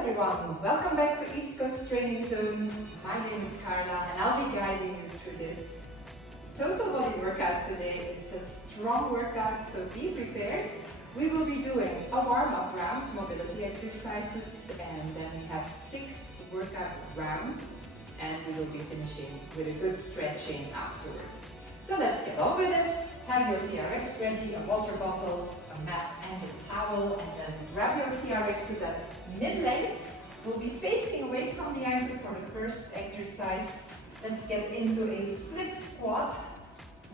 everyone, welcome back to East Coast Training Zone. My name is Carla and I'll be guiding you through this total body workout today. It's a strong workout, so be prepared. We will be doing a warm-up round, mobility exercises, and then we have 6 workout rounds, and we will be finishing with a good stretching afterwards. So let's get on with it. Have your TRX ready, a water bottle, a mat and a towel, and then grab your TRXs at mid-length. We'll be facing away from the ankle for the first exercise. Let's get into a split squat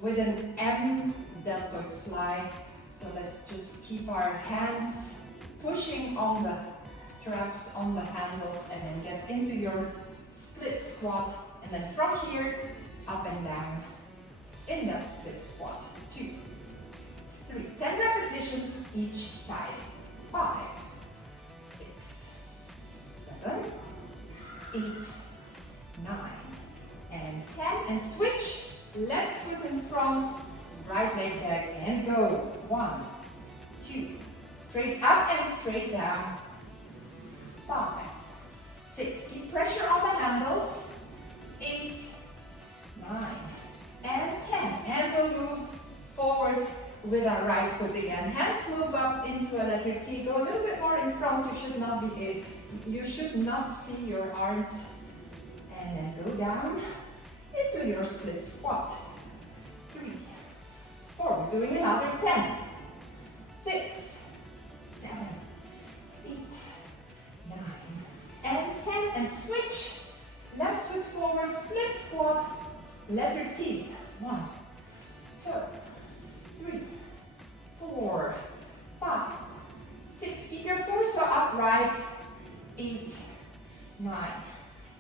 with an M deltoid fly. So let's just keep our hands pushing on the straps, on the handles, and then get into your split squat. And then from here, up and down in that split squat. 2, 3, 10 repetitions each side. 5, 6, 7, 8, 9, and 10. And switch. Left foot in front, right leg back, and go. 1, 2, straight up and straight down. 5, 6, keep pressure on the handles. 8, 9, and 10. And we'll move forward with our right foot again. Hands move up into a letter T. Go a little bit more in front. You should not see your arms. And then go down into your split squat. 3, 4. We're doing another 10. 6, 7, 8, 9, and 10. And switch. Left foot forward, split squat, letter T. 1, 2, 3, 4, 5, 6. Keep your torso upright. 8, 9,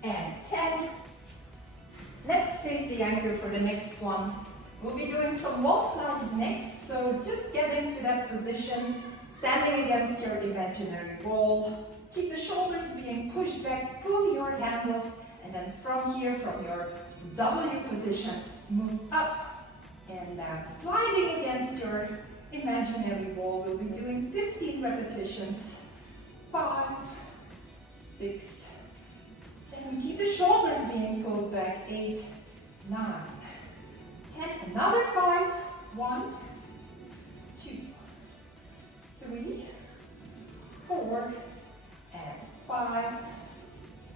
and 10. Let's face the ankle for the next one. We'll be doing some wall slides next, so just get into that position, standing against your imaginary wall. Keep the shoulders being pushed back, pull your handles, and then from here, from your W position, move up and down, sliding against your imaginary wall. We'll be doing 15 repetitions. 5, 6, 7. Keep the shoulders being pulled back. 8, 9, 10. Another 5. 1, 2, 3, 4, and 5.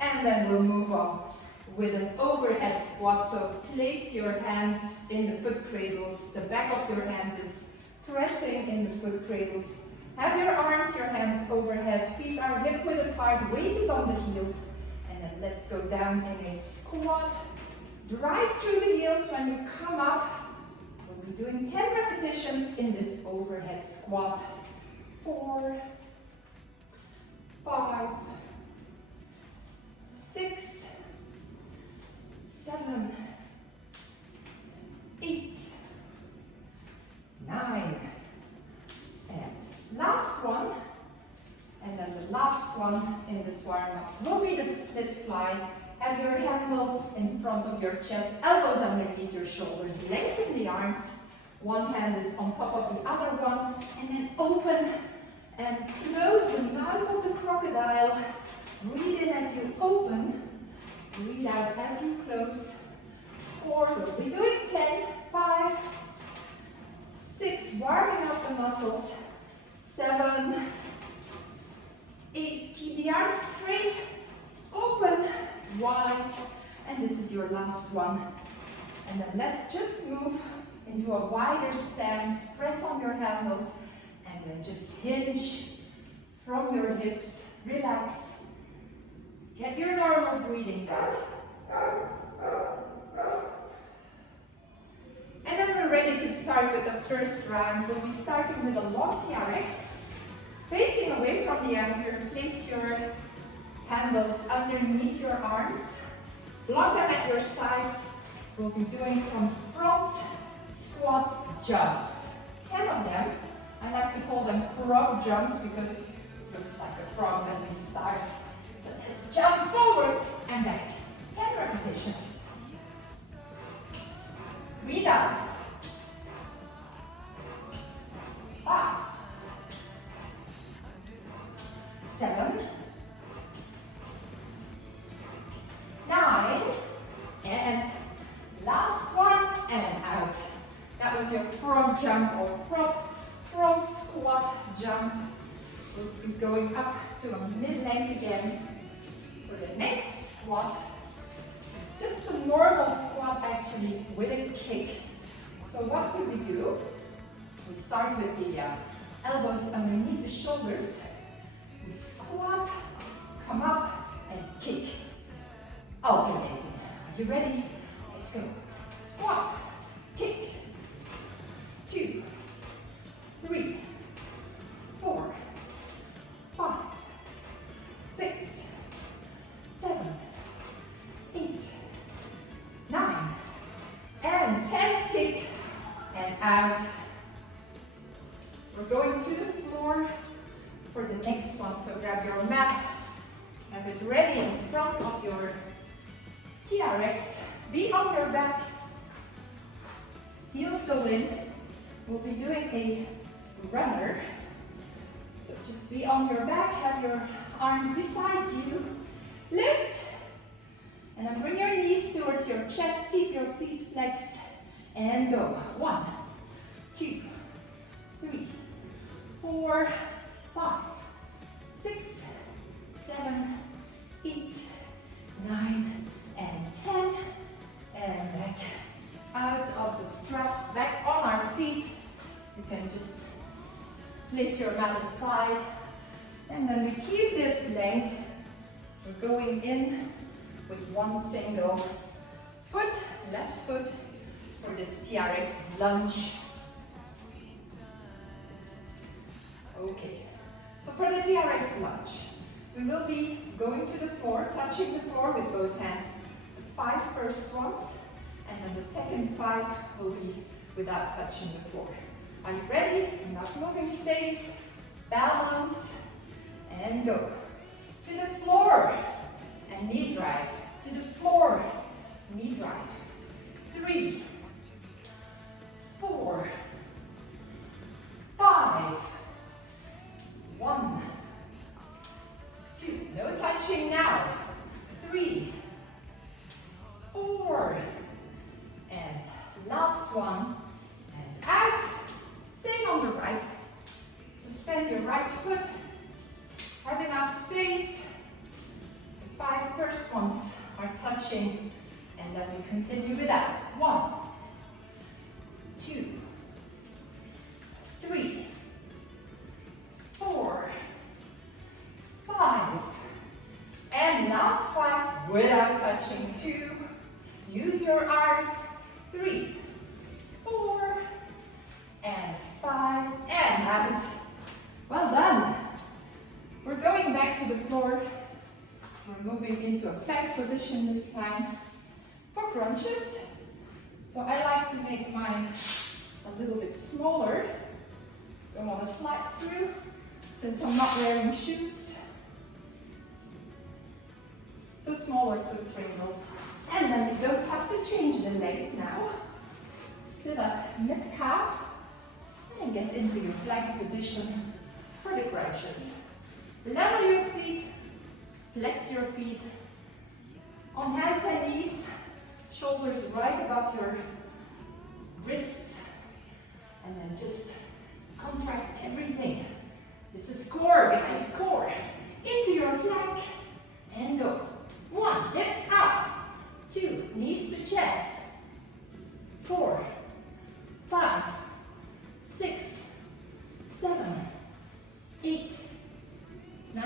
And then we'll move on with an overhead squat. So place your hands in the foot cradles. The back of your hands is pressing in the foot cradles. Have your arms, your hands overhead. Feet are hip width apart. Weight is on the heels. And then let's go down in a squat. Drive through the heels when you come up. We'll be doing 10 repetitions in this overhead squat. 4, 5, 6, 7, 8, 9, and last one. And then the last one in this warm-up will be the split fly. Have your handles in front of your chest, elbows underneath your shoulders, lengthen the arms. One hand is on top of the other one, and then open and close the mouth of the crocodile. Breathe in as you open, breathe out as you close. 4, we'll be doing 10, 5, 6, warming up the muscles. 7, 8, keep the arms straight, open, wide, and this is your last one. And then let's just move into a wider stance, press on your handles, and then just hinge from your hips, relax, get your normal breathing back. And then we're ready to start with the first round. We'll be starting with a long TRX. Facing away from the anchor, place your handles underneath your arms. Block them at your sides. We'll be doing some front squat jumps. 10 of them. I like to call them frog jumps because it looks like a frog when we start. So let's jump forward and back. 10 repetitions. Breathe out. 5, 7, front jump or front squat jump. We'll be going up to a mid-length again. For the next squat, it's just a normal squat actually with a kick. So what do? We start with the elbows underneath the shoulders. We squat, come up and kick. Alternating. Are you ready? Let's go. Squat, kick. 2, 3, 4, 5, 6, 7, 8, 9, and 10th kick and out. We're going to the floor for the next one, so grab your mat, have it ready in front of your TRX, be on your back, heels go in. We'll be doing a runner, so just be on your back, have your arms beside you, lift, and then bring your knees towards your chest, keep your feet flexed, and go. 1, 2, 3, 4, 5, 6, 7, 8, 9, and 10, and back out of the straps, back on our feet. You can just place your mat aside, and then we keep this length. We're going in with one single foot, left foot, for this TRX lunge. Okay, so for the TRX lunge, we will be going to the floor, touching the floor with both hands. The 5 first ones, and then the second 5 will be without touching the floor. Are you ready? Enough moving space, balance, and go. To the floor, and knee drive. To the floor, knee drive. 3, 4, 5, 1, 2, no touching now. 3, 4, and last one, and out. Same on the right. Suspend your right foot. Have enough space. The 5 first ones are touching, and then we continue with that. 1, 2, 3, 4, 5, and last 5 without touching. 2, use your arms. 3, 4, and 5, and out. Well done. We're going back to the floor. We're moving into a plank position this time for crunches. So I like to make mine a little bit smaller. Don't want to slide through since I'm not wearing shoes. So smaller foot pringles. And then we don't have to change the leg now. Still at mid-calf. And get into your plank position for the crunches. Level your feet, flex your feet. On hands and knees, shoulders right above your wrists. And then just contract everything. This is core, guys, core. Into your plank and go. 1, hips up. 2, knees to chest. 4, 5, 6, 7, 8, 9,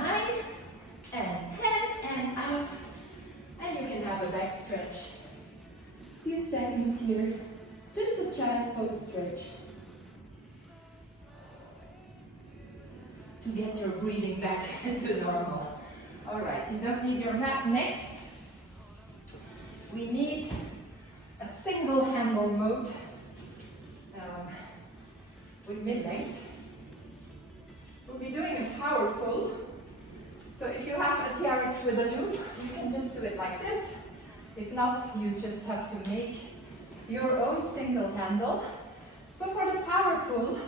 and 10, and out. And you can have a back stretch. Few seconds here. Just a child pose stretch. To get your breathing back to normal. All right, you don't need your mat. Next, we need a single handle mode with mid-length. We'll be doing a power pull. So if you have a TRX with a loop, you can just do it like this. If not, you just have to make your own single handle. So for the power pull,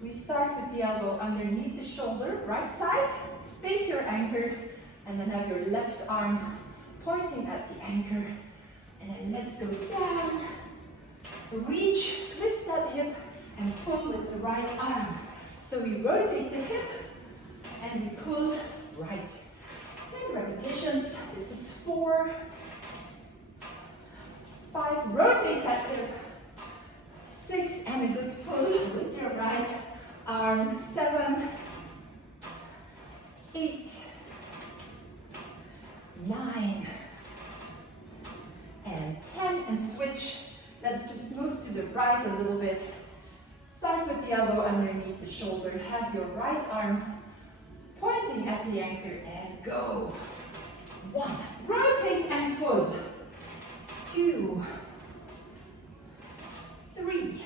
we start with the elbow underneath the shoulder, right side, face your anchor, and then have your left arm pointing at the anchor. And then let's go down, reach, twist that hip, and pull with the right arm. So we rotate the hip and we pull right. 10 repetitions. This is 4, 5, rotate that hip. 6, and a good pull with your right arm. 7, 8, 9, and 10, and switch. Let's just move to the right a little bit. Start with the elbow underneath the shoulder. Have your right arm pointing at the anchor and go. 1, rotate and pull. 2, 3,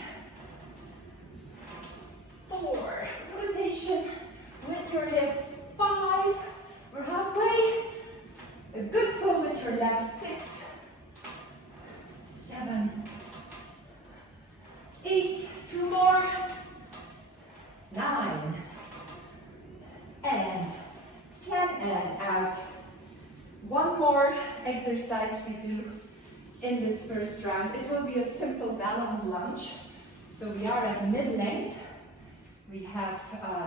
4, rotation with your hip. 5, we're halfway. A good pull with your left. 6, 7, 8, 2 more. 9, and 10, and out. One more exercise we do in this first round. It will be a simple balance lunge. So we are at mid-length. We have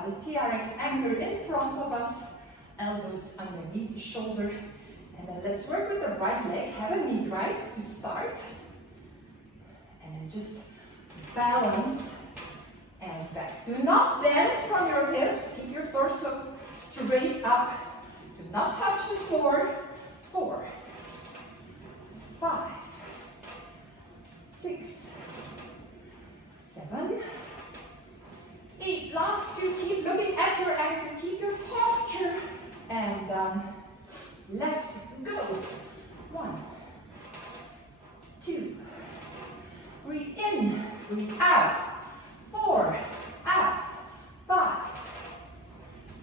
the TRX anchor in front of us, elbows underneath the shoulder. And then let's work with the right leg. Have a knee drive to start. And then just balance and back. Do not bend from your hips. Keep your torso straight up. Do not touch the floor. 4, 5, 6, 7, 8. Last 2. Keep looking at your anchor. Keep your posture. And left. Go. 1, 2. Breathe in. Breathe out. 4. Out. 5,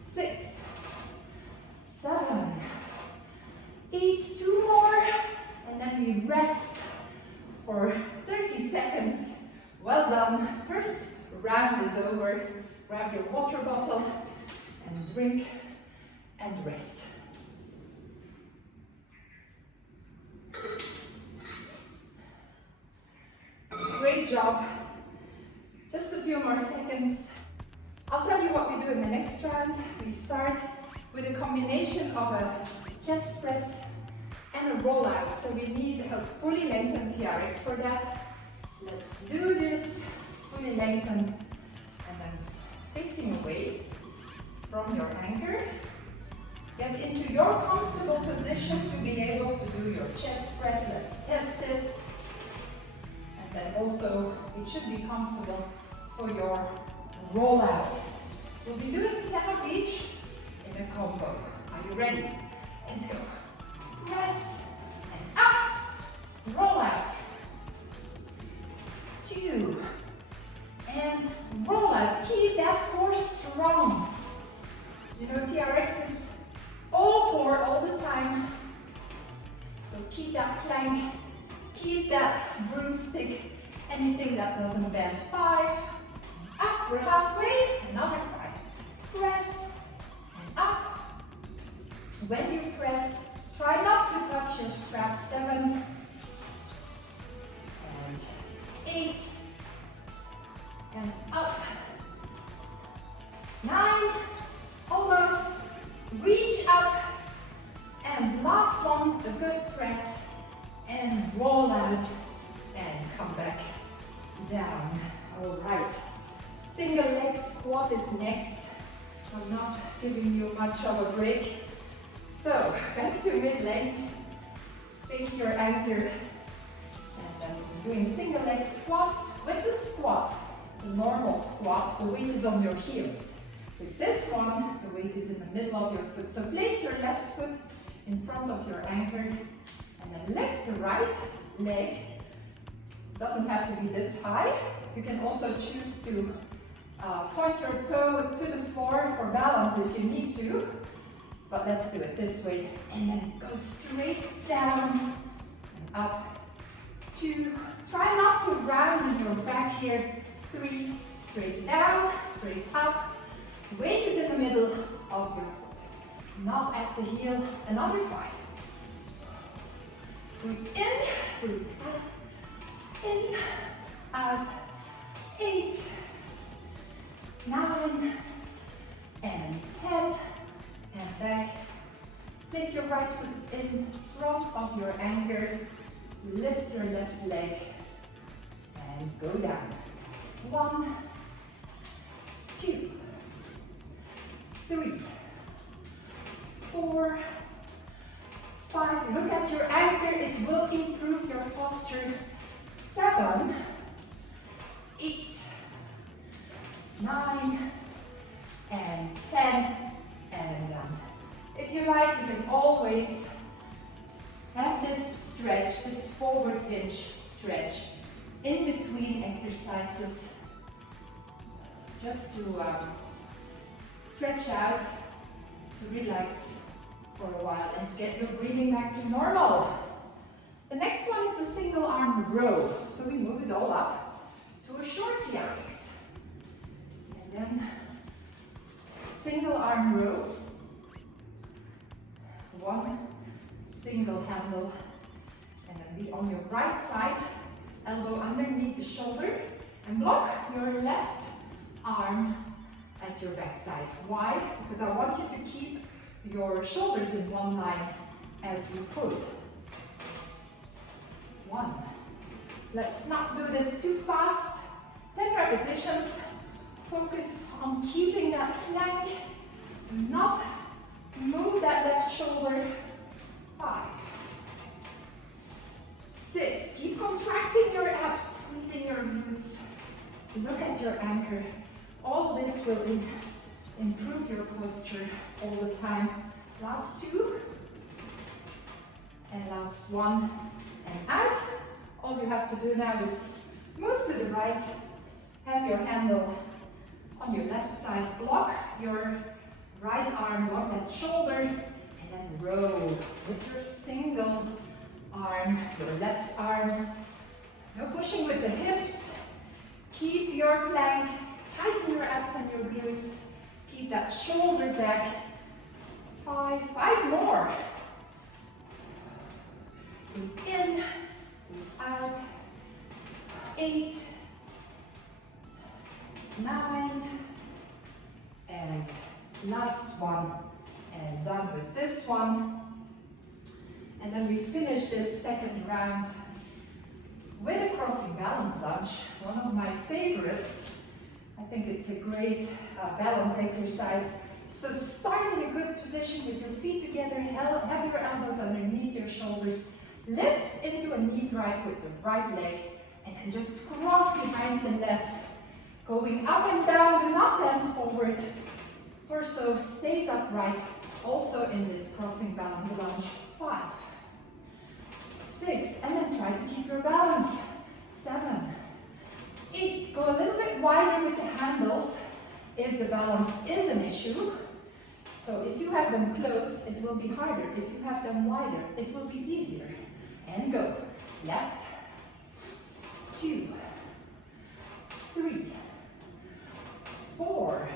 6, 7, 8. 2 more. And then we rest for 30 seconds. Well done. First round is over. Grab your water bottle and drink and rest. Great job. Just a few more seconds. I'll tell you what we do in the next round. We start with a combination of a chest press and a rollout. So we need a fully lengthened TRX for that. Let's do this. Fully lengthened and then facing away from your anchor. Get into your comfortable position to be able to do your chest press. Let's test it. And then also, it should be comfortable for your rollout. We'll be doing 10 of each in a combo. Are you ready? Let's go. Press and up. Roll out. 2. And roll out. Keep that core strong. You know, TRX is all core all the time. So keep that plank, keep that broomstick, anything that doesn't bend. 5, up, we're halfway, another 5. Press, and up. When you press, try not to touch your strap. 7, and 8, and up. 9, almost. Reach up, and last one, a good press, and roll out, and come back down. All right, single leg squat is next. I'm not giving you much of a break. So, back to mid-length, face your anchor, and then doing single leg squats. With the squat, the normal squat, the weight is on your heels. With this one, the weight is in the middle of your foot. So place your left foot in front of your anchor and then lift the right leg. Doesn't have to be this high. You can also choose to point your toe to the floor for balance if you need to. But let's do it this way. And then go straight down and up. 2. Try not to round in your back here. 3. Straight down, straight up. Weight is in the middle of your foot, not at the heel. Another 5. Breathe in, breathe out, 8, 9, and 10, and back. Place your right foot in front of your anchor, lift your left leg, and go down. 1, 2, 3, 4, 5. Look at your anchor, it will improve your posture. 7, 8, 9, and 10, and done. If you like, you can always have this stretch, this forward hinge stretch in between exercises, just to stretch out, to relax for a while and to get your breathing back to normal. The next one is the single arm row. So we move it all up to a short TRX. And then single arm row. One single handle, and then be on your right side, elbow underneath the shoulder, and block your left arm at your back side. Why? Because I want you to keep your shoulders in one line as you pull. 1. Let's not do this too fast. 10 repetitions. Focus on keeping that plank. Do not move that left shoulder. 5, 6. Keep contracting your abs, squeezing your glutes. Look at your anchor. All this will improve your posture all the time. Last 2. And last 1. And out. All you have to do now is move to the right. Have your handle on your left side. Block your right arm, block that shoulder, and then row with your single arm, your left arm. No pushing with the hips. Keep your plank, tighten your abs and your glutes. Keep that shoulder back. 5 more. Breathe in, breathe out. 8, 9, and last one, and done with this one. And then we finish this second round with a crossing balance lunge, one of my favorites. I think it's a great balance exercise. So start in a good position with your feet together, have your elbows underneath your shoulders, lift into a knee drive with the right leg, and then just cross behind the left, going up and down. Do not bend forward. Torso stays upright, also in this crossing balance lunge. 5, 6, and then try to keep your balance. 7, 8, go a little bit wider with the handles if the balance is an issue. So if you have them closed, it will be harder. If you have them wider, it will be easier. And go. Left, 2, 3, 4,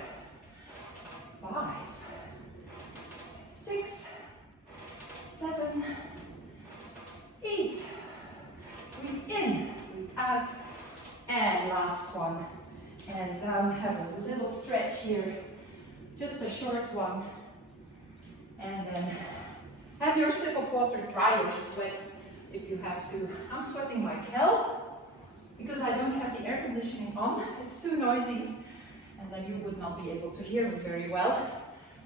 5, 6, 7, 8. Breathe in, breathe out, and last one. And down, have a little stretch here, just a short one. And then have your sip of water, dry your sweat if you have to. I'm sweating like hell because I don't have the air conditioning on. It's too noisy, and then you would not be able to hear me very well.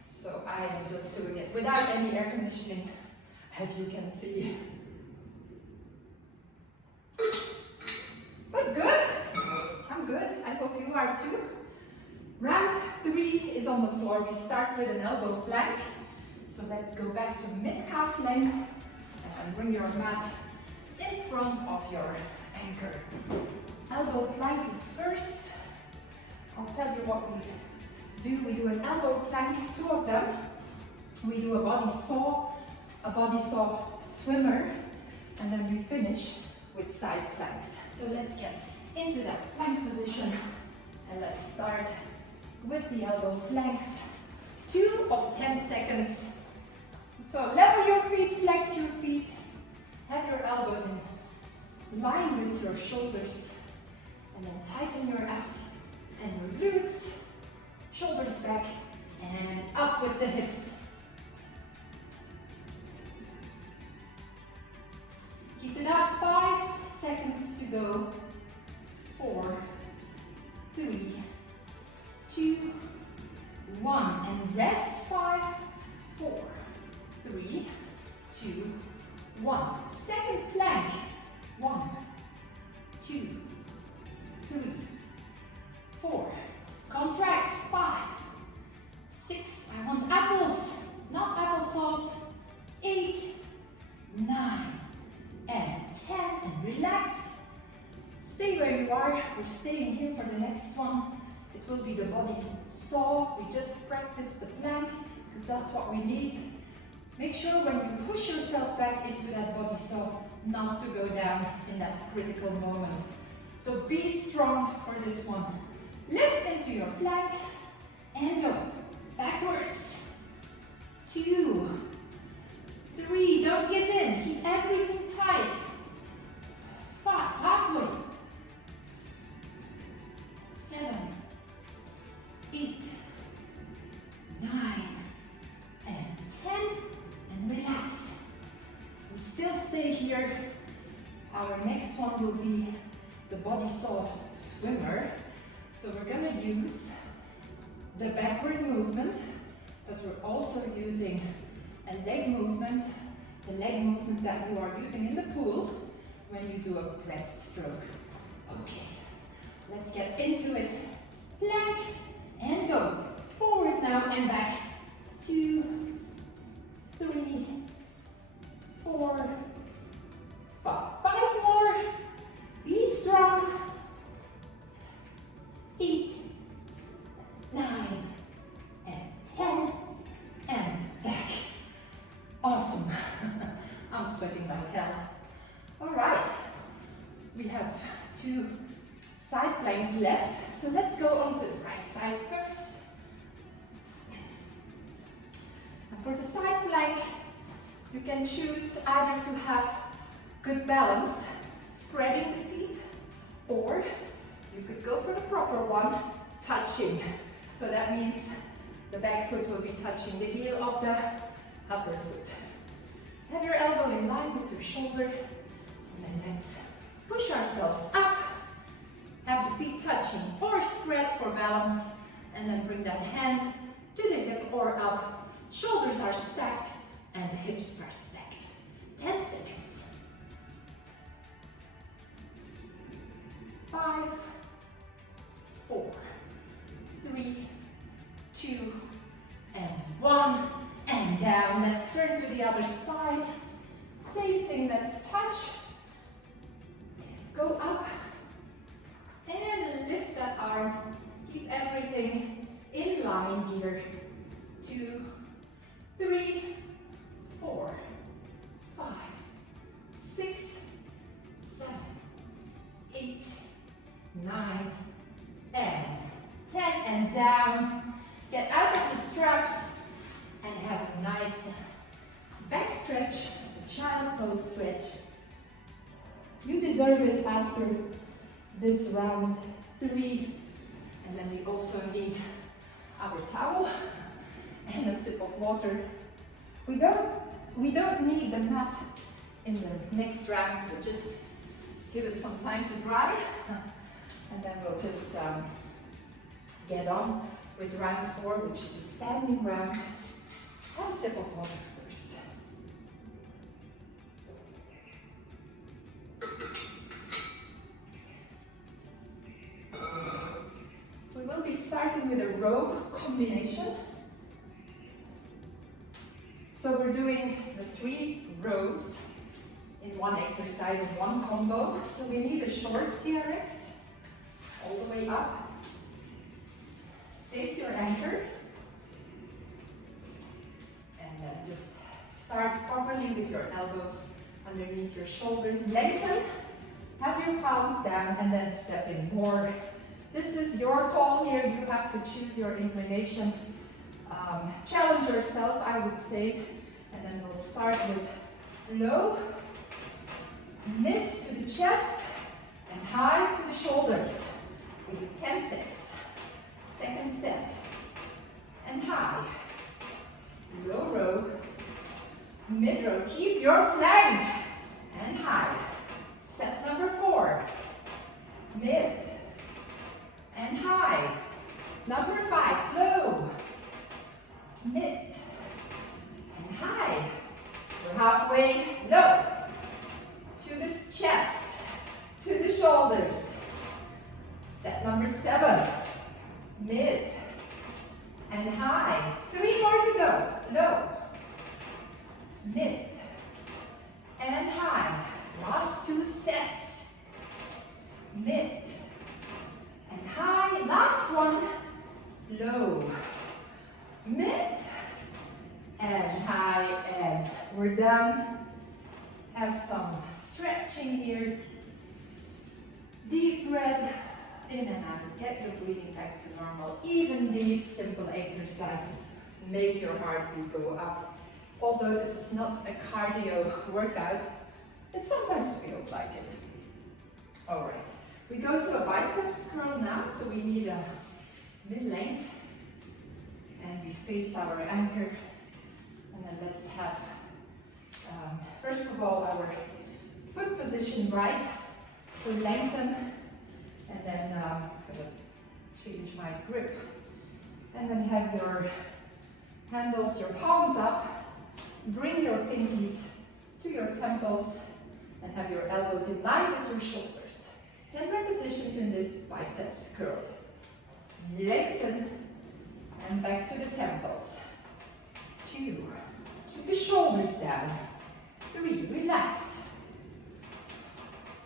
So I am just doing it without any air conditioning, as you can see. But good, I'm good. I hope you are too. Round 3 is on the floor. We start with an elbow plank. So let's go back to mid-calf length and bring your mat in front of your anchor. Elbow plank is first. I'll tell you what we do. We do an elbow plank, 2 of them. We do a body saw swimmer, and then we finish with side planks. So let's get into that plank position, and let's start with the elbow planks. 2 of 10 seconds. So level your feet, flex your feet, have your elbows in line with your shoulders, and then tighten your abs and your glutes. shoulders back, and up with the hips. Keep it up, 5 seconds to go. 4, 3, 2, 1, and rest. 5, 4, 3, 2, 1. Second plank. 1, 2, 3, 4. Contract. 5, 6. I want apples, not applesauce. 8, 9, and 10. And relax. Stay where you are. We're staying here for the next one. It will be the body saw. We just practiced the plank because that's what we need. Make sure when you push yourself back into that body saw, not to go down in that critical moment. So be strong for this one. Lift into your plank and go. Backwards. 2, 3, don't give in. Keep everything tight. 5, halfway. 7, 8, 9, and 10, and relax. We still stay here. Our next one will be the body saw swimmer. So we're going to use the backward movement, but we're also using a leg movement, the leg movement that you are using in the pool when you do a breaststroke. Okay, let's get into it. Plank and go. Forward now and back. 2, 3, 4, 5. 5 more. Be strong. 8, 9, and 10, and back. Awesome. I'm sweating like hell. All right. We have 2 side planks left. So let's go on to the right side first. And for the side plank, you can choose either to have good balance, spreading the feet, or you could go for the proper one, touching. So that means the back foot will be touching the heel of the upper foot. Have your elbow in line with your shoulder, and then let's push ourselves up. Have the feet touching or spread for balance, and then bring that hand to the hip or up. Shoulders are stacked and the hips are stacked. 10 seconds. 5, 4, 3, 2, and 1, and down. Let's turn to the other side. Same thing, let's touch. Go up and lift that arm. Keep everything in line here. 2, 3, 4, 5, 6, 7, 8, 9, and 10, and down. Get out of the straps and have a nice back stretch, a child pose stretch. You deserve it after this round 3. And then we also need our towel and a sip of water. We don't need the mat in the next round, so just give it some time to dry. And then we'll just get on with round 4, which is a standing round. Have a sip of water first. We will be starting with a row combination. So we're doing the 3 rows in one exercise in one combo. So we need a short TRX all the way up. Face your anchor. And then just start properly with your elbows underneath your shoulders. Lengthen. Have your palms down and then step in more. This is your call here. You have to choose your inclination. Challenge yourself, I would say. And then we'll start with low, mid to the chest, and high to the shoulders. We do 10 sets. Second set. and high. Low row, mid row. Keep your plank and high. Set number 4. Mid and high. Number 5, low, mid and high. We're halfway, low, to the chest, to the shoulders. Set number 7, mid and high. 3 more to go, low, mid and high. Last 2 sets, mid and high. Last one, low, mid and high, and we're done. Have some stretching here. Deep breath in and out. Get your breathing back to normal. Even these simple exercises make your heartbeat go up. Although this is not a cardio workout, it sometimes feels like it. All right, we go to a biceps curl now, so we need a mid-length, and we face our anchor, and then let's have, first of all, our foot position right, so lengthen, and then I'm gonna change my grip, and then have your handles, your palms up, bring your pinkies to your temples, and have your elbows in line with your shoulders. 10 repetitions in this biceps curl. Lengthen and back to the temples. 2, keep the shoulders down. 3, relax.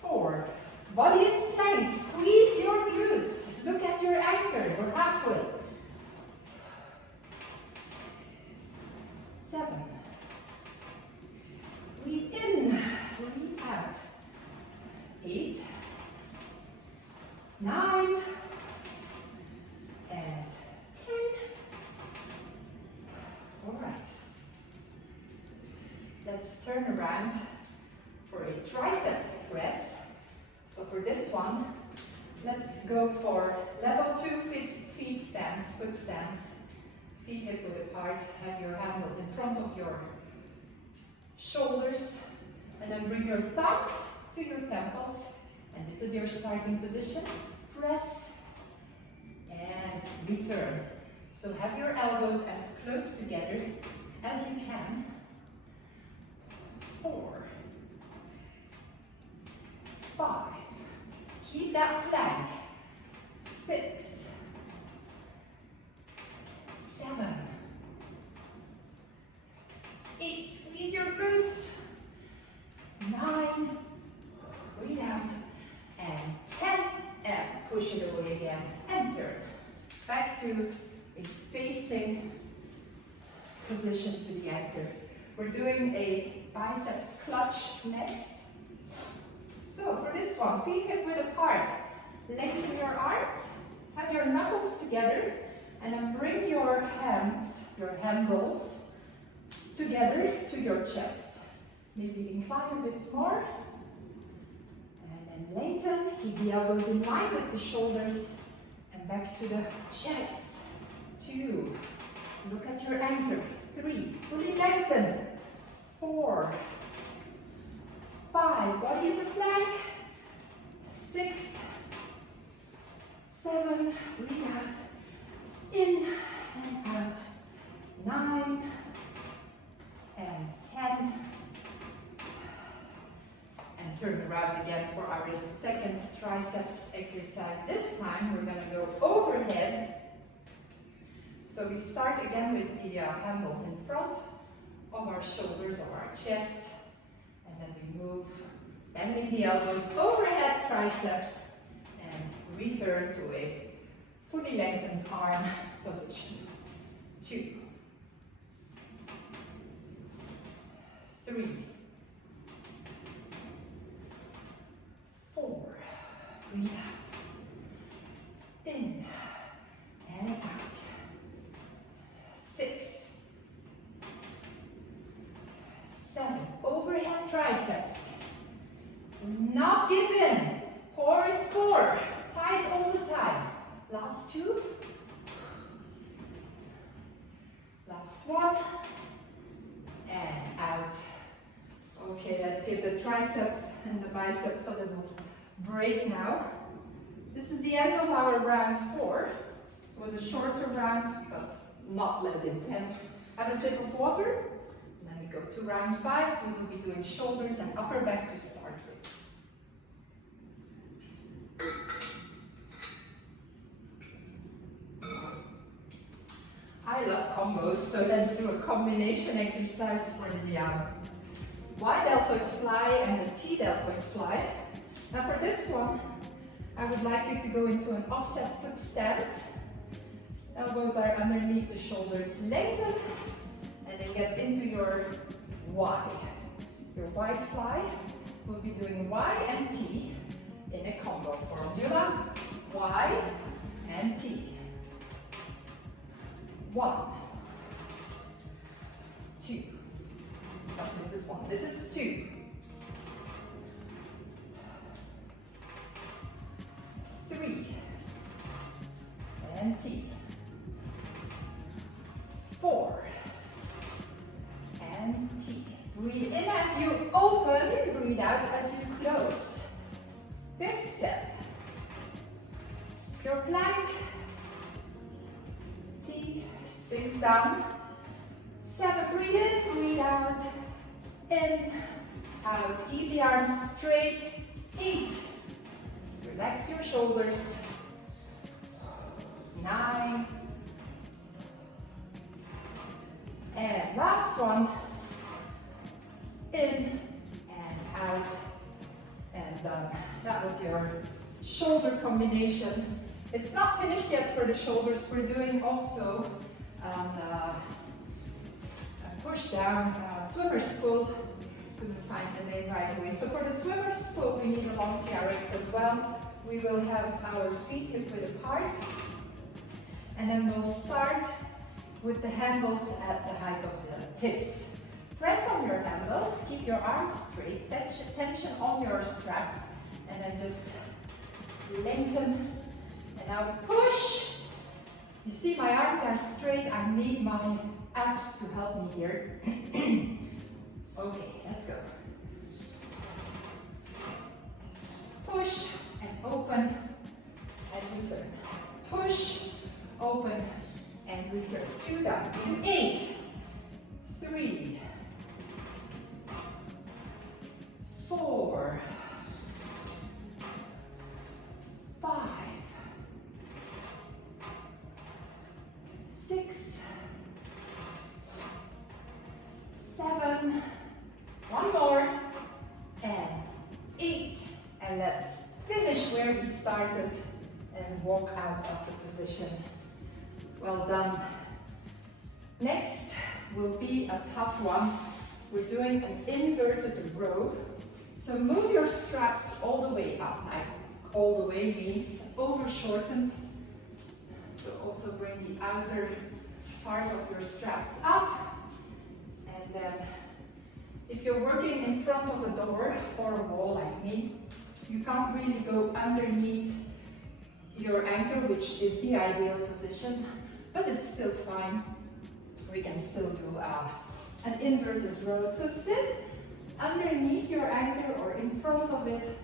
4, body is planked, squeeze your glutes. Look at your anchor, we're halfway. 7, breathe in, breathe out. 8, 9, and 10. All right. Let's turn around for a triceps press. So for this one, let's go for level 2 feet stance, foot stance. Feet hip width apart, have your handles in front of your shoulders, and then bring your thumbs to your temples, and this is your starting position. Press and return. So have your elbows as close together as you can. 4, 5, keep that plank. 6, 7, 8, squeeze your glutes. 9, breathe out, and 10, and push it away again, and turn. Back to a facing position to the anchor. We're doing a biceps clutch next. So for this one, feet hip width apart, lengthen your arms, have your knuckles together, and then bring your hands, your handles, together to your chest. Maybe incline a bit more, and then lengthen, keep the elbows in line with the shoulders, and back to the chest. 2, look at your anchor. 3, fully lengthen. 4, 5, body is a plank. 6, 7, breathe out, in and out. 9, and 10. And turn around again for our second triceps exercise. This time we're going to go overhead. So we start again with the handles in front of our shoulders, of our chest, and then we move, bending the elbows, overhead triceps, and return to a fully lengthened arm position. 2, 3, 4, breathe out, in and out. 6, 7, overhead triceps. Do not give in. Core is core. Tight all the time. Last 2. Last one. And out. Okay, let's give the triceps and the biceps a little break now. This is the end of our round 4. It was a shorter round, but not less intense. Have a sip of water, and then we go to round 5. We will be doing shoulders and upper back to start with. I love combos, so let's do a combination exercise for the Y deltoid fly and the T deltoid fly. Now for this one, I would like you to go into an offset foot stance. Elbows are underneath the shoulders, lengthen, and then get into your Y. Your Y fly will be doing Y and T in a combo formula. Y and T. 1, 2. Oh, this is 1. This is 2. 3. And T. 4. And T. Breathe in as you open, breathe out as you close. 5th set. Your plank. T. 6 down. 7. Breathe in, breathe out. In, out. Keep the arms straight. 8. Relax your shoulders. 9. And last one. In and out. And that was your shoulder combination. It's not finished yet for the shoulders. We're doing also a push down, swimmer's pull. Couldn't find the name right away. So for the swimmer's pull, we need a long TRX as well. We will have our feet hip width apart. And then we'll start with the handles at the height of the hips. Press on your handles, keep your arms straight, tension on your straps, and then just lengthen. And now push. You see my arms are straight, I need my abs to help me here. Okay, let's go. Push and open and return. Push, open and return. 2 down. Do 8, 3, 4, 5, 6, 7, one more, and 8. And let's finish where we started and walk out of the position. Well done. Next will be a tough one. We're doing an inverted row. So move your straps all the way up. Like all the way means over shortened. So also bring the outer part of your straps up. And then if you're working in front of a door or a wall like me, you can't really go underneath your anchor, which is the ideal position, but it's still fine. We can still do an inverted row. So sit underneath your anchor or in front of it,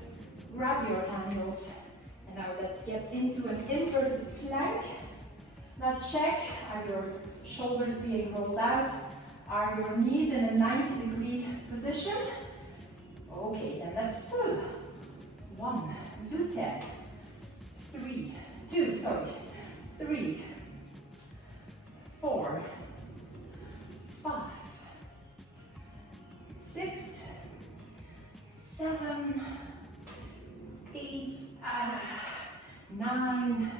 grab your handles, and now let's get into an inverted plank. Now check, are your shoulders being rolled out? Are your knees in a 90-degree position? Okay, then let's pull. 1, do 10, 3, 3, 4, 5, 6, 7, 8, 9,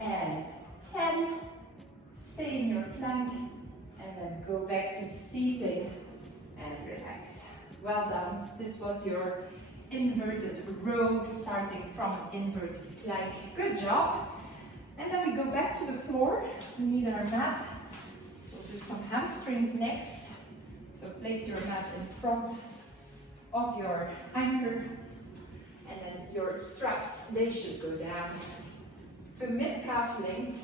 and 10. Stay in your plank and then go back to seating and relax. Well done. This was your inverted row starting from an inverted plank. Good job. And then we go back to the floor. We need our mat. We'll do some hamstrings next. So place your mat in front of your anchor, and then your straps, they should go down to mid-calf length.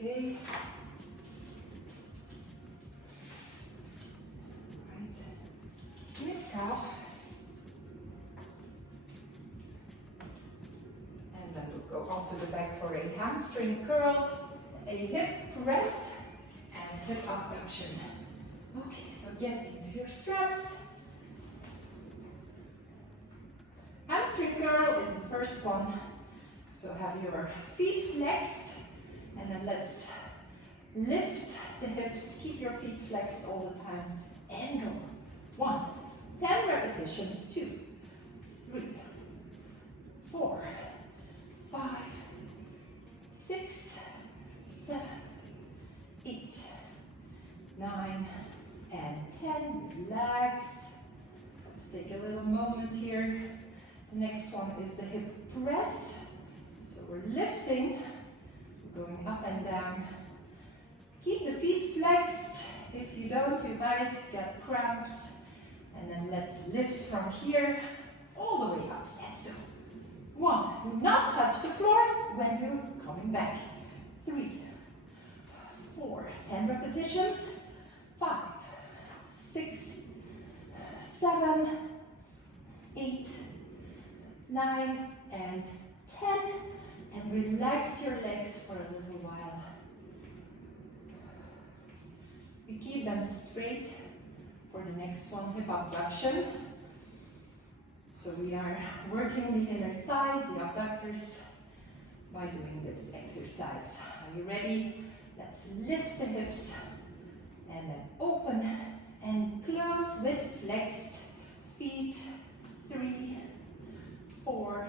Okay. Right. Mid calf. And then we'll go onto the back for a hamstring curl, a hip press, and hip abduction. Okay, so get into your straps. Hamstring curl is the first one. So have your feet flexed, and then let's lift the hips, keep your feet flexed all the time, and go. 1, 10 repetitions, 2, 3, 4, 5, 6, 7, 8, 9, and 10. Relax. Let's take a little moment here. The next one is the hip press. So we're lifting, we're going up and down. Keep the feet flexed. If you don't, you might get cramps. And then let's lift from here all the way up. Let's go. 1, do not touch the floor when you're coming back. 3, 4, 10 repetitions. 5, 6, 7, 8, 9, and 10. And relax your legs for a little while. We keep them straight for the next one, hip abduction. So we are working the inner thighs, the abductors, by doing this exercise. Are you ready? Let's lift the hips and then open and close with flexed feet. 3, 4,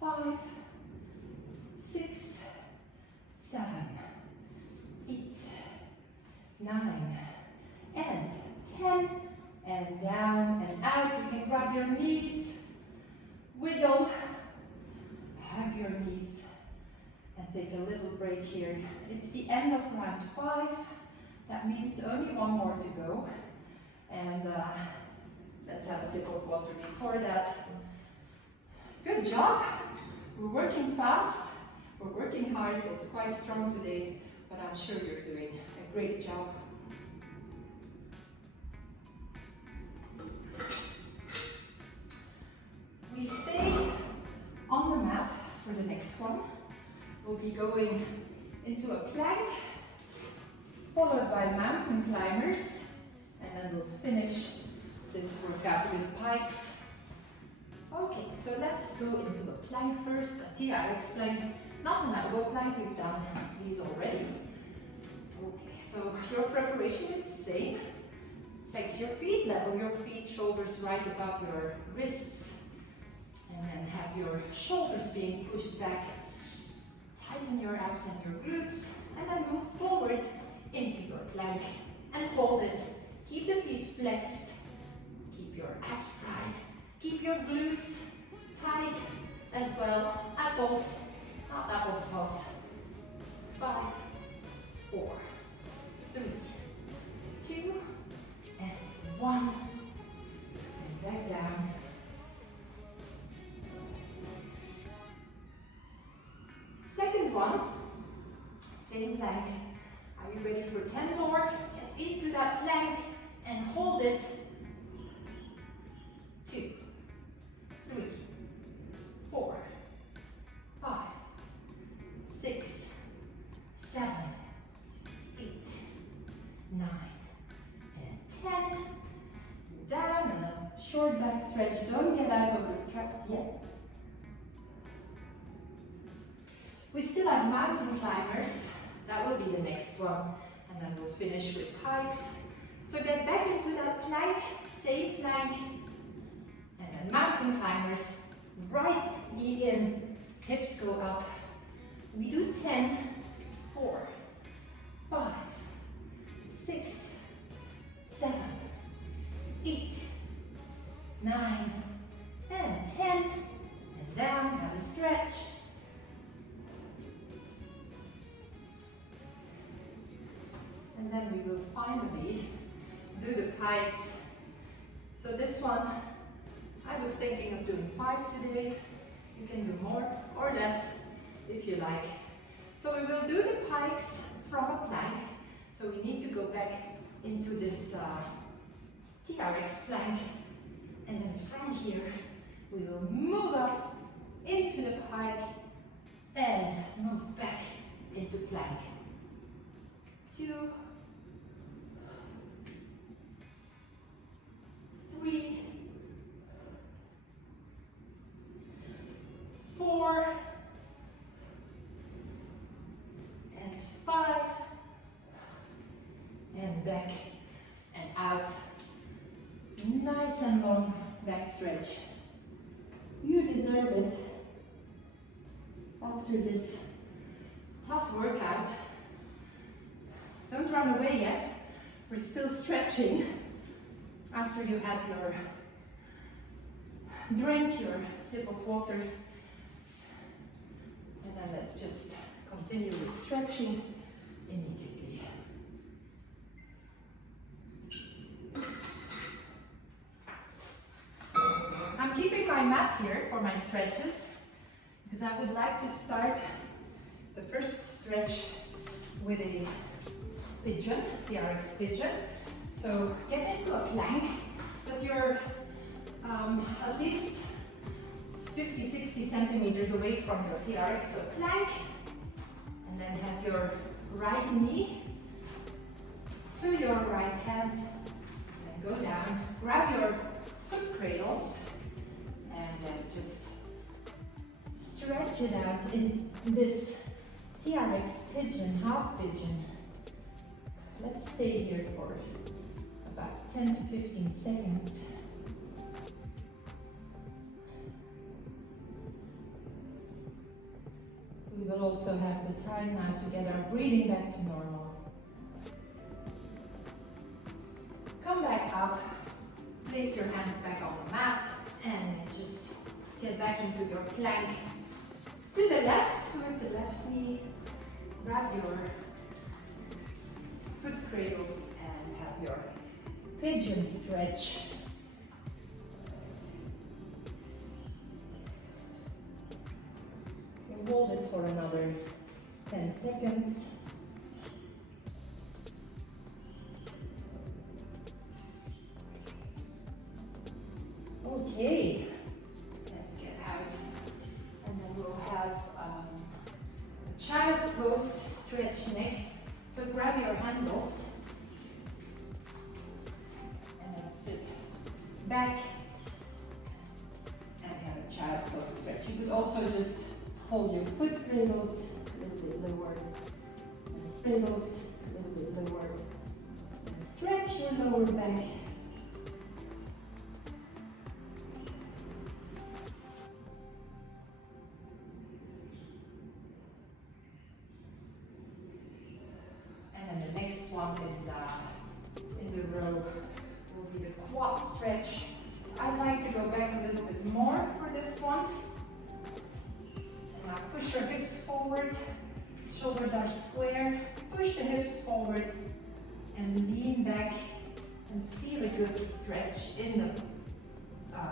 5, 6, 7, 8, 9, and 10, and down and out. You can grab your knees, wiggle, hug your knees, and take a little break here. It's the end of round 5. That means only one more to go. And let's have a sip of water before that. Good job. We're working fast. We're working hard. It's quite strong today, but I'm sure you're doing a great job. We stay on the mat for the next one. We'll be going into a plank, followed by mountain climbers, and then we'll finish this workout with pikes. Okay, so let's go into a plank first, a TRX plank, not an elbow plank. We've done these already. Okay, so your preparation is the same. Flex your feet, level your feet, shoulders right above your wrists, and then have your shoulders being pushed back. Tighten your abs and your glutes, and then move forward into your plank and hold it. Keep the feet flexed, keep your abs tight, keep your glutes tight as well. Apples, not applesauce. 5, 4, 3, 2, and 1. And back down. Second one, same plank. Are you ready for 10 more? Get into that plank and hold it. 2, 3, 4, 5, 6, 7, 8, 9, and 10. Down and a short back stretch. Don't get out of the straps yet. We still have mountain climbers. That will be the next one. And then we'll finish with pikes. So get back into that plank, same plank. And then mountain climbers. Right knee in, hips go up. We do 10, 4, 5, 6, 7, 8, 9, and 10. And down, have a stretch. And then we will finally do the pikes. So this one, I was thinking of doing 5 today. You can do more or less if you like. So we will do the pikes from a plank. So we need to go back into this TRX plank, and then from here we will move up into the pike and move back into plank. 2, 3, 4, and 5, and back and out. Nice and long back stretch. You deserve it. After this tough workout, don't run away yet. We're still stretching after you had your drink, your sip of water. And then let's just continue with stretching immediately. I'm keeping my mat here for my stretches because I would like to start the first stretch with a pigeon, TRX pigeon. So get into a plank, but you're at least 50-60 centimeters away from your TRX. So plank, and then have your right knee to your right hand, and go down. Grab your foot cradles, and then just stretch it out in this TRX pigeon, half pigeon. Let's stay here for about 10 to 15 seconds. We will also have the time now to get our breathing back to normal. Come back up, place your hands back on the mat, and just get back into your plank. To the left with the left knee, grab your foot cradles and have your pigeon stretch. You hold it for another 10 seconds. Okay, let's get out, and then we'll have a child pose stretch next. So grab your handles and then sit back and have a child pose stretch. You could also just hold your foot cradles a little bit lower, and cradles a little bit lower, and stretch your lower back. One in the row will be the quad stretch. I like to go back a little bit more for this one. And now push your hips forward, shoulders are square, push the hips forward and lean back and feel a good stretch in the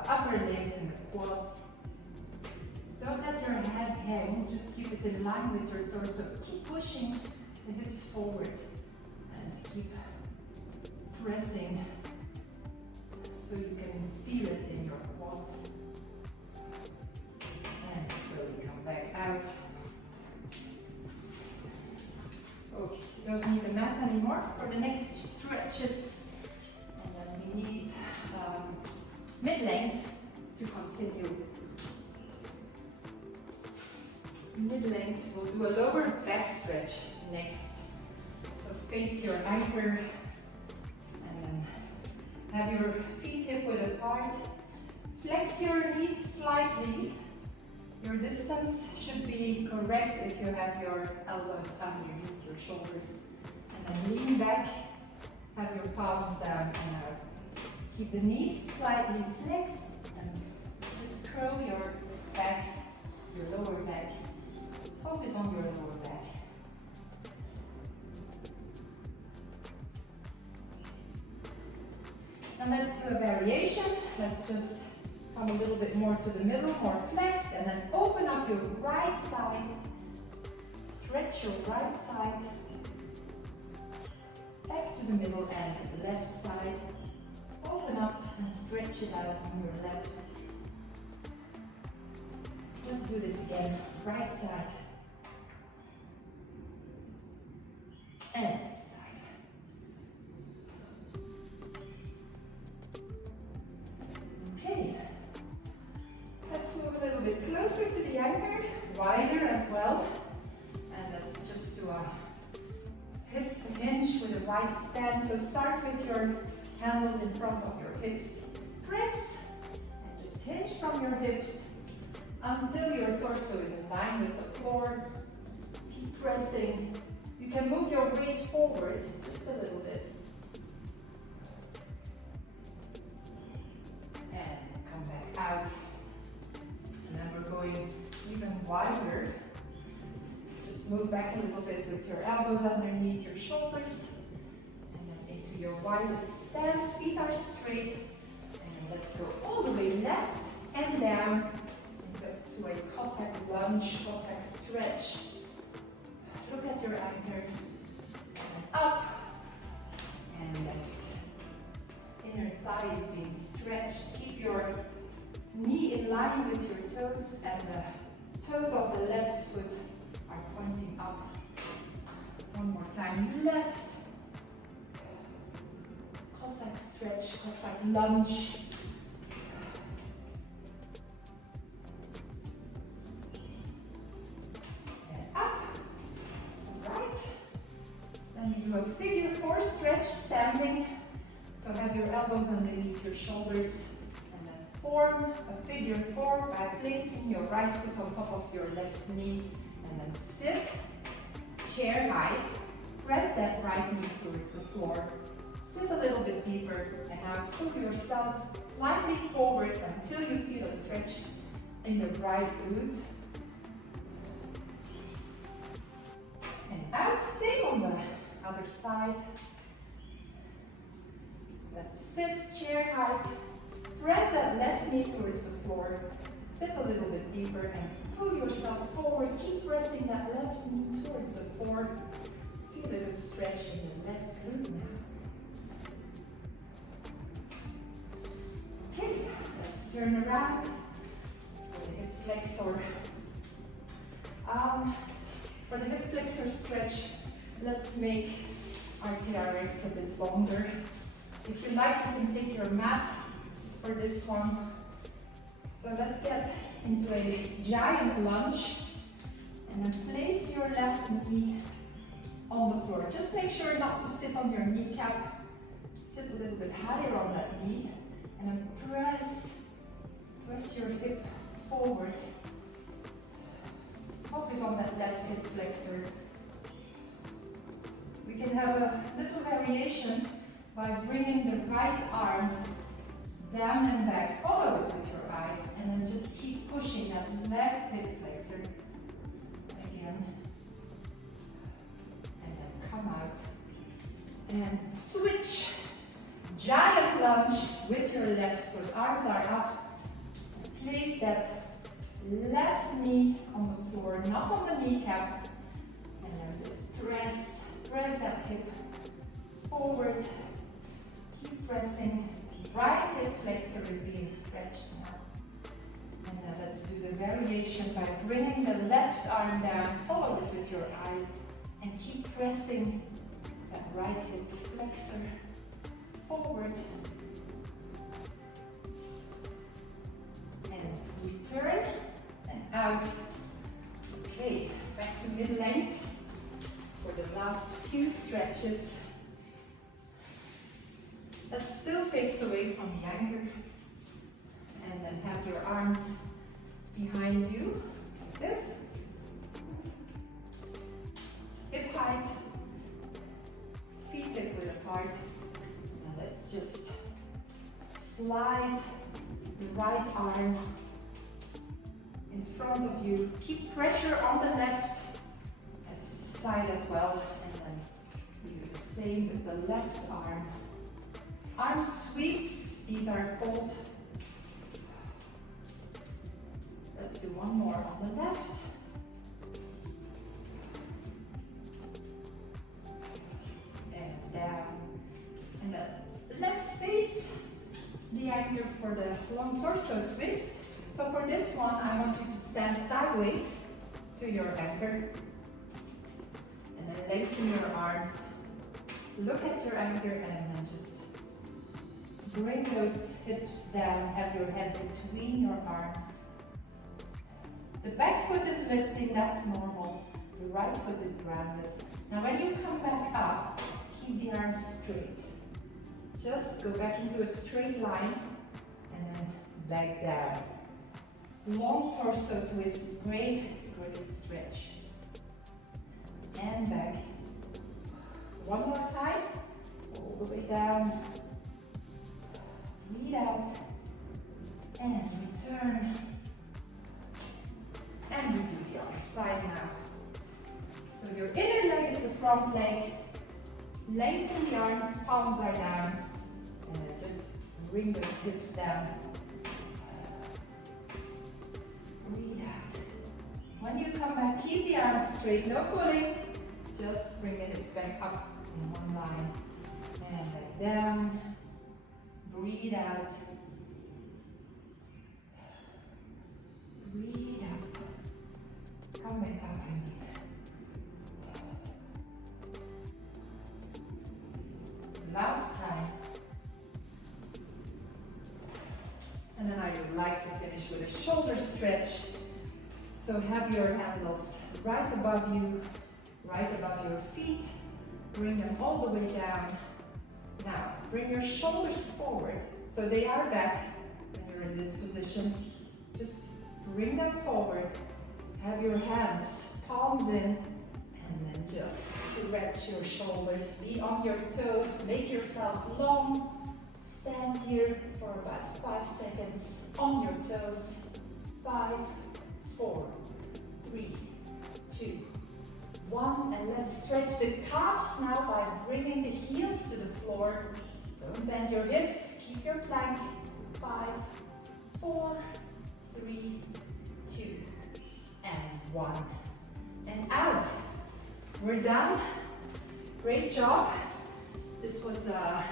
upper legs and the quads. Don't let your head hang, just keep it in line with your torso. Keep pushing the hips forward. Keep pressing so you can feel it in your quads. And slowly come back out. Okay, you don't need the mat anymore for the next stretches. And then we need mid-length to continue. Mid-length, we'll do a lower back stretch next. Face your anchor and then have your feet hip-width apart. Flex your knees slightly. Your distance should be correct if you have your elbows underneath your shoulders. And then lean back, have your palms down and out. Keep the knees slightly flexed and just curl your back, your lower back. Focus on your lower back. And let's do a variation. Let's just come a little bit more to the middle, more flexed, and then open up your right side. stretch your right side, back to the middle and left side. Open up and stretch it out on your left. Let's do this again. Right side and left side. Okay. Let's move a little bit closer to the anchor, wider as well. And let's just do a hip hinge with a wide stance. So start with your handles in front of your hips. Press and just hinge from your hips until your torso is in line with the floor. Keep pressing. You can move your weight forward just a little bit. And come back out. And then we're going even wider. Just move back a little bit with your elbows underneath your shoulders. And then into your widest stance. Feet are straight. And let's go all the way left and down to a Cossack lunge, Cossack stretch. Look at your anchor. And up and left. Inner thigh is being stretched. Keep your knee in line with your toes, and the toes of the left foot are pointing up. One more time. Left. Cossack stretch, Cossack lunge. Then you do a figure four stretch standing. So have your elbows underneath your shoulders and then form a figure four by placing your right foot on top of your left knee and then sit, chair height, press that right knee towards the floor, sit a little bit deeper and now pull yourself slightly forward until you feel a stretch in the right glute. And out, same on the other side. Let's sit, chair height. Press that left knee towards the floor. Sit a little bit deeper and pull yourself forward. Keep pressing that left knee towards the floor. Feel a little stretch in the left glute now. Okay, let's turn around for the hip flexor. For the hip flexor stretch, let's make our TRX a bit longer. If you like, you can take your mat for this one. So let's get into a giant lunge and then place your left knee on the floor. Just make sure not to sit on your kneecap. Sit a little bit higher on that knee and then press your hip forward. Focus on that left hip flexor. We can have a little variation by bringing the right arm down and back. Follow it with your eyes and then just keep pushing that left hip flexor again. And then come out and switch. Giant lunge with your left foot. Arms are up. And place that left knee on the floor, not on the kneecap. And then just press that hip forward. Keep pressing. Right hip flexor is being stretched now. And then let's do the variation by bringing the left arm down. Follow it with your eyes and keep pressing that right hip flexor forward. And return and out. Okay, back to mid-length for the last few stretches. Let's still face away from the anchor and then have your arms behind you like this. Hip height, feet hip width apart. Now let's just slide the right arm in front of you. Keep pressure on the left side as well, and then we do the same with the left arm. Arm sweeps, these are called. Let's do one more on the left. the anchor for the long torso twist. So for this one, I want you to stand sideways to your anchor and then lengthen your arms. Look at your anchor and then just bring those hips down. Have your head between your arms. The back foot is lifting, that's normal. The right foot is grounded. Now when you come back up, keep the arms straight. Just go back into a straight line and then back down. Long torso twist, great stretch. And back. One more time, all the way down. Breathe out and return. And we do the other side now. So your inner leg is the front leg. Lengthen the arms, palms are down. And just bring those hips down. Breathe out. When you come back, keep the arms straight, no pulling. Just bring the hips back up in one line. And back down. Breathe out. Breathe out. Come back up again. Last time. And then I would like to finish with a shoulder stretch. So have your handles right above you, right above your feet. Bring them all the way down. Now, bring your shoulders forward so they are back when you're in this position. Just bring them forward. Have your hands, palms in, and then just stretch your shoulders. Be on your toes. Make yourself long. Stand here for about 5 seconds on your toes. 5, 4, 3, 2, 1. And let's stretch the calves now by bringing the heels to the floor. Don't bend your hips. Keep your plank. 5, 4, 3, 2, and 1. And out. We're done. Great job. This was a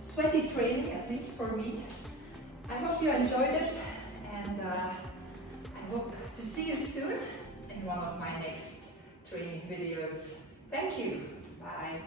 sweaty training, at least for me. I hope you enjoyed it, and I hope to see you soon in one of my next training videos. Thank you. Bye.